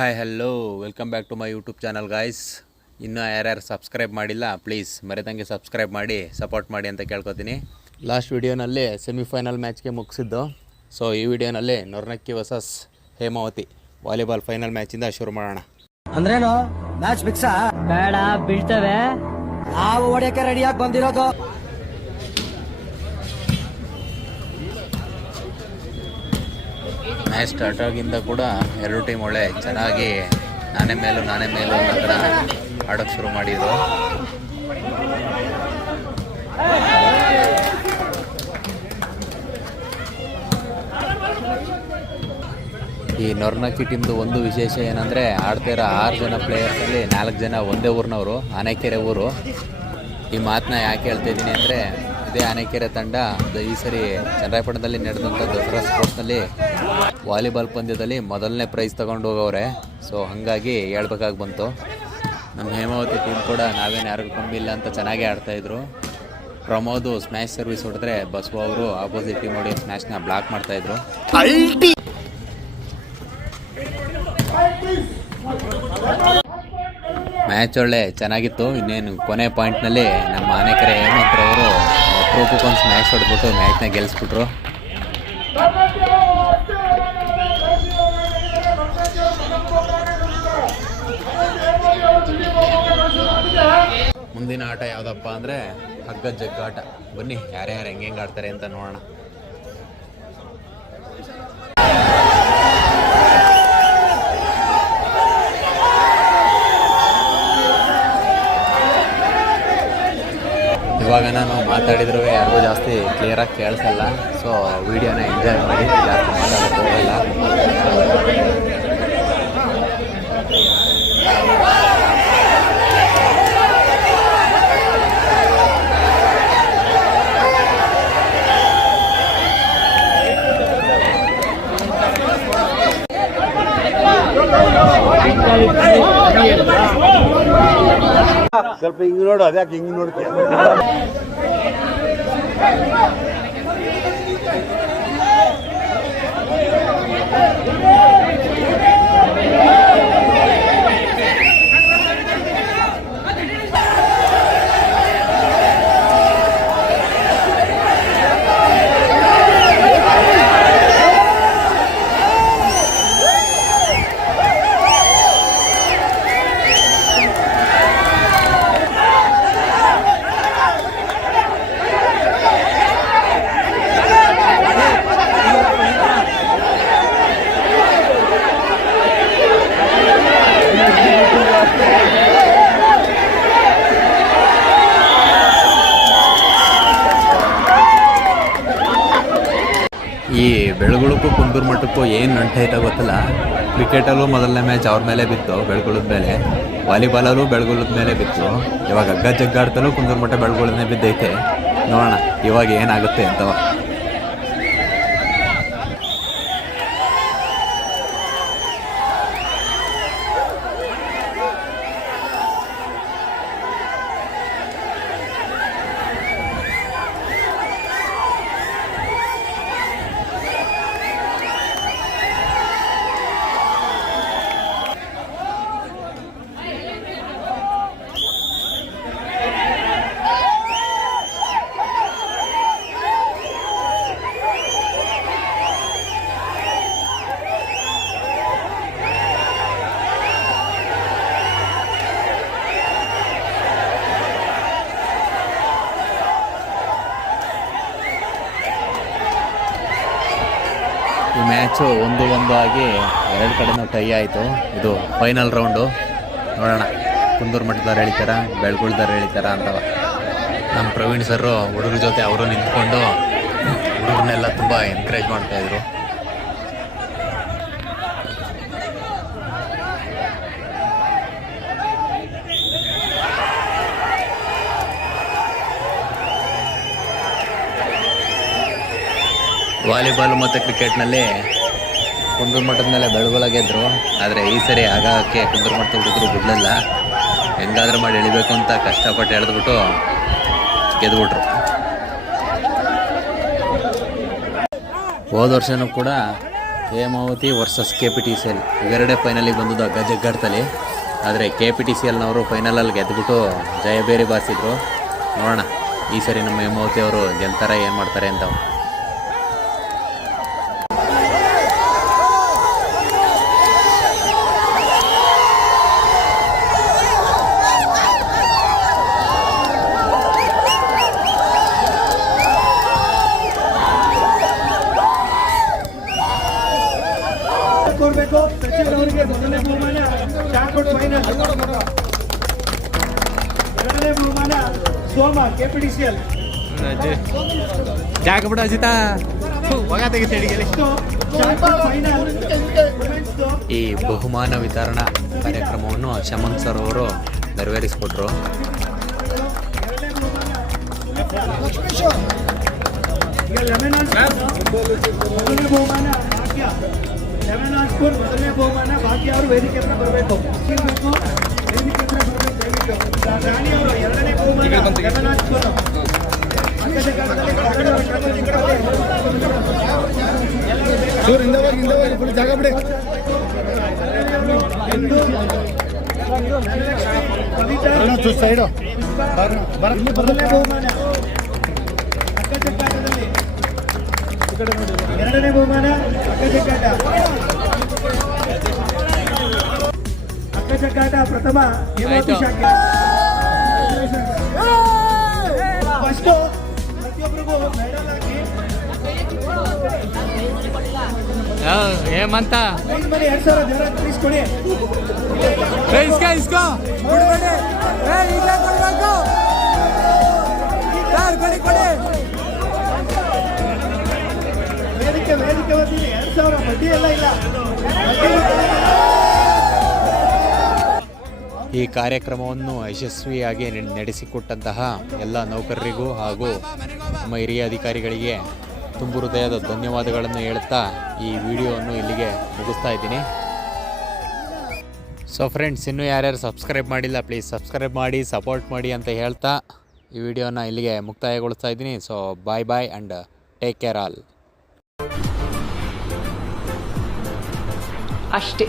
Hi hello welcome back to my YouTube channel guys. ಇನ್ನೂ ಯಾರ್ಯಾರು subscribe ಮಾಡಿಲ್ಲ please ಮರೆತಂಗೆ ಸಬ್ಸ್ಕ್ರೈಬ್ ಮಾಡಿ ಸಪೋರ್ಟ್ ಮಾಡಿ ಅಂತ ಕೇಳ್ಕೊತೀನಿ. ಲಾಸ್ಟ್ ವಿಡಿಯೋನಲ್ಲಿ ಸೆಮಿಫೈನಲ್ ಮ್ಯಾಚ್ಗೆ ಮುಗಿಸಿದ್ದು. ಸೊ ಈ ವಿಡಿಯೋನಲ್ಲಿ ನೊರ್ನಕ್ಕಿ ವರ್ಸಸ್ ಹೇಮಾವತಿ ವಾಲಿಬಾಲ್ ಫೈನಲ್ ಮ್ಯಾಚಿಂದ ಶುರು ಮಾಡೋಣ. ಅಂದ್ರೇನು ಮ್ಯಾಚ್ ಫಿಕ್ಸಾ? ಬೇಡ, ಬೀಳ್ತವೆ. ನಾವು ಹೊಡೆಯಕ್ಕೆ ರೆಡಿಯಾಗಿ ಬಂದಿರೋದು. ಮ್ಯಾಚ್ ಸ್ಟಾರ್ಟ್ ಆಗಿಂದ ಕೂಡ ಎರಡು ಟೀಮ್ ಒಳ್ಳೆ ಚೆನ್ನಾಗಿ ನಾನೇ ಮೇಲೂ ಅನ್ನೋ ಥರ ಆಡೋಕ್ಕೆ ಶುರು ಮಾಡಿದ್ರು. ಈ ನೊರ್ನಕ್ಕಿ ಟೀಮ್ದು ಒಂದು ವಿಶೇಷ ಏನಂದರೆ ಆಡ್ತಾ ಇರೋ 6 ಜನ ಪ್ಲೇಯರ್ಸಲ್ಲಿ 4 ಜನ ಒಂದೇ ಊರಿನವರು, ಆನೆಕೆರೆ ಊರು. ಈ ಮಾತನ್ನ ಯಾಕೆ ಹೇಳ್ತಾಯಿದ್ದೀನಿ ಅಂದರೆ ಇದೇ ಆನೆಕೆರೆ ತಂಡ ಈ ಸರಿ ಚನ್ನರಾಯಪಟ್ಟಣದಲ್ಲಿ ನಡೆದಂಥ ದಸರಾ ಸ್ಪೋರ್ಟ್ಸ್ನಲ್ಲಿ ವಾಲಿಬಾಲ್ ಪಂದ್ಯದಲ್ಲಿ ಮೊದಲನೇ ಪ್ರೈಸ್ ತೊಗೊಂಡು ಹೋಗವ್ರೆ. ಸೊ ಹಾಗಾಗಿ ಹೇಳ್ಬೇಕಾಗಿ ಬಂತು. ನಮ್ಮ ಹೇಮಾವತಿ ಟೀಮ್ ಕೂಡ ನಾವೇನು ಯಾರಿಗೂ ಕಮ್ಮಿ ಇಲ್ಲ ಅಂತ ಚೆನ್ನಾಗೇ ಆಡ್ತಾಯಿದ್ರು. ಪ್ರಮೋದು ಸ್ಮ್ಯಾಶ್ ಸರ್ವಿಸ್ ಹೊಡೆದ್ರೆ ಬಸವ ಅವರು ಆಪೋಸಿಟ್ ಟೀಮ್ ನೋಡಿ ಸ್ಮ್ಯಾಶ್ನ ಬ್ಲಾಕ್ ಮಾಡ್ತಾಯಿದ್ರು. ಮ್ಯಾಚ್ ಒಳ್ಳೆ ಚೆನ್ನಾಗಿತ್ತು. ಇನ್ನೇನು ಕೊನೆ ಪಾಯಿಂಟ್ನಲ್ಲಿ ನಮ್ಮ ಆನೆಕೆರೆ ಹೇಮಂತ್ರವರು ಅಪರೂಪಕ್ಕೊಂದು ಸ್ಮ್ಯಾಶ್ ಹೊಡೆದ್ಬಿಟ್ಟು ಮ್ಯಾಚ್ನ ಗೆಲ್ಲಿಸ್ಬಿಟ್ರು. ಮುಂದಿನ ಆಟ ಯಾವುದಪ್ಪ ಅಂದರೆ ಹಗ್ಗದ ಜಗ್ಗಾಟ. ಬನ್ನಿ ಯಾರ್ಯಾರು ಹೆಂಗೆ ಆಡ್ತಾರೆ ಅಂತ ನೋಡೋಣ. ಇವಾಗ ನಾನು ಮಾತಾಡಿದ್ರು ಯಾರಿಗೂ ಜಾಸ್ತಿ ಕ್ಲಿಯರಾಗಿ ಕೇಳಿಸಲ್ಲ. ಸೊ ವಿಡಿಯೋನ ಎಂಜಾಯ್ ಮಾಡಿ, ಜಾಸ್ತಿ ಮಾತಾಡೋಕ್ಕೆ ಹೋಗಲ್ಲ. ಸ್ವಲ್ಪ ಹಿಂಗೆ ನೋಡು, ಅದ್ಯಾಕೆ ಹಿಂಗೆ ನೋಡ್ತೀಯ? ಈ ಬೆಳಗುಳಕ್ಕೂ ಕುಂದೂರು ಮಠಕ್ಕೂ ಏನು ನಂಟೈತ ಗೊತ್ತಿಲ್ಲ. ಕ್ರಿಕೆಟಲ್ಲೂ ಮೊದಲನೇ ಮ್ಯಾಚ್ ಅವ್ರ ಮೇಲೆ ಬಿತ್ತು, ಬೆಳಗುಳದ ಮೇಲೆ. ವಾಲಿಬಾಲಲ್ಲೂ ಬೆಳಗುಳದ ಮೇಲೆ ಬಿತ್ತು. ಇವಾಗ ಹಗ್ಗ ಜಗ್ಗಾಡ್ತಲೂ ಕುಂದೂರು ಮಠ ಬೆಳಗುಳನೇ ಬಿದ್ದೈತೆ. ನೋಡೋಣ ಇವಾಗ ಏನಾಗುತ್ತೆ ಅಂತವ. ಈ ಮ್ಯಾಚು 1-1 ಆಗಿ 2 ಕಡೆನೂ ಟೈ ಆಯಿತು. ಇದು ಫೈನಲ್ ರೌಂಡು. ನೋಡೋಣ ಕುಂದೂರು ಮಠದವ್ರು ಹೇಳ್ತಾರ ಬೆಳಗುಳದವ್ರು ಹೇಳ್ತಾರ ಅಂತವ. ನಮ್ಮ ಪ್ರವೀಣ್ ಸರು ಹುಡುಗರ ಜೊತೆ ಅವರು ನಿಂತ್ಕೊಂಡು ಹುಡುಗರನ್ನೆಲ್ಲ ತುಂಬ ಎನ್ಕರೇಜ್ ಮಾಡ್ತಾಯಿದ್ರು. ವಾಲಿಬಾಲ್ ಮತ್ತು ಕ್ರಿಕೆಟ್ನಲ್ಲಿ ಕುಂದೂರು ಮಠದ ಮೇಲೆ ಬೆಳಗುಳ ಗೆದ್ದರು. ಆದರೆ ಈ ಸರಿ ಆಗೋಕ್ಕೆ ಕುಂದೂರು ಮಠದ ಹುಡುಗರು ಬಿಡಲಿಲ್ಲ. ಹೆಂಗಾದ್ರೂ ಮಾಡಿ ಎಳಿಬೇಕು ಅಂತ ಕಷ್ಟಪಟ್ಟು ಎಳೆದ್ಬಿಟ್ಟು ಗೆದ್ಬಿಟ್ರು. ಹೋದ ವರ್ಷನೂ ಕೂಡ ಹೇಮಾವತಿ ವರ್ಸಸ್ KPTCL ಇವೆರಡೇ ಫೈನಲಿಗೆ ಬಂದದ್ದು ಜಗ್ಗಾಡ್ತಲ್ಲಿ. ಆದರೆ KPTCLನವರು ಫೈನಲಲ್ಲಿ ಗೆದ್ದುಬಿಟ್ಟು ಜಯಬೇರಿ ಬಾರಿಸಿದ್ರು. ನೋಡೋಣ ಈ ಸರಿ ನಮ್ಮ ಹೇಮಾವತಿ ಅವರು ಗೆಲ್ತಾರೆ ಏನು ಮಾಡ್ತಾರೆ ಅಂತ. ಕೊಡಬೇಕು ಸಚಿನ್ ಅವರಿಗೆ ಮೊದಲನೇ ಬಹುಮಾನ ಶಾರ್ಟ್ ಫೈನಲ್. ಎರಡನೇ ಬಹುಮಾನ ಸೋಮ KPTCL. ಜಾಗ ಬಿಡ ಅಜಿತ ಫೈನಲ್ ಈ ಬಹುಮಾನ ವಿತರಣಾ ಕಾರ್ಯಕ್ರಮವನ್ನು ಶಮಂತ್ ಸರ್ ಅವರು ನೆರವೇರಿಸಿಕೊಟ್ರು. ಮೊದಲನೇ ಬಹುಮಾನ ಭಾಗ್ಯ ಲೆಮನಾಸ್ಪುರ್. ಮೊದಲನೇ ಬಹುಮಾನ ಭಾಗ್ಯ ಅವರು ವೇದಿಕೆ ಹತ್ರ ಬರಬೇಕು. ವೇದಿಕೆ ಹತ್ರ ಬರಬೇಕು ದಯವಿಟ್ಟು. ರಾಣಿ ಅವರು ಎರಡನೇ ಬಹುಮಾನ ಲೆಮನಾಸ್ಪುರ್. ಜಾಗ ಬಿಡಿ. ಸೈಡು ಮೊದಲನೇ ಬಹುಮಾನ ಅಕ್ಕಚಕ್ಕಾಟದಲ್ಲಿ. ಎರಡನೇ ಬಹುಮಾನ ಅಕ್ಕಚಕ್ಕಾಟ. ಅಕ್ಕಚಕ್ಕಾಟ ಪ್ರಥಮ ಹೇಮಾವತಿ ಶಾಖೆ. ಫಸ್ಟು ಪ್ರತಿಯೊಬ್ಬರಿಗೂ ಮೆಡಲ್ ಹಾಕಿ ಹೇಮಂತ ಪ್ರೈಸ್ ಮನಿ 2000 ದೇವರಾಜ್ ತಿಳಿಸ್ಕೊಡಿ. ವೇದಿಕೆ ವತಿಯಲ್ಲಿ 2000 ಬಡ್ಡಿ ಎಲ್ಲ ಇಲ್ಲ. ಈ ಕಾರ್ಯಕ್ರಮವನ್ನು ಯಶಸ್ವಿಯಾಗಿ ನಡೆಸಿಕೊಟ್ಟಂತಹ ಎಲ್ಲ ನೌಕರರಿಗೂ ಹಾಗೂ ನಮ್ಮ ಹಿರಿಯ ಅಧಿಕಾರಿಗಳಿಗೆ ತುಂಬು ಹೃದಯದ ಧನ್ಯವಾದಗಳನ್ನು ಹೇಳುತ್ತಾ ಈ ವಿಡಿಯೋವನ್ನು ಇಲ್ಲಿಗೆ ಮುಗಿಸ್ತಾ ಇದ್ದೀನಿ. ಸೊ ಫ್ರೆಂಡ್ಸ್, ಇನ್ನೂ ಯಾರ್ಯಾರು ಸಬ್ಸ್ಕ್ರೈಬ್ ಮಾಡಿಲ್ಲ ಪ್ಲೀಸ್ ಸಬ್ಸ್ಕ್ರೈಬ್ ಮಾಡಿ, ಸಪೋರ್ಟ್ ಮಾಡಿ ಅಂತ ಹೇಳ್ತಾ ಈ ವಿಡಿಯೋನ ಇಲ್ಲಿಗೆ ಮುಕ್ತಾಯಗೊಳಿಸ್ತಾ ಇದ್ದೀನಿ. So bye and take care all. ಅಷ್ಟೇ.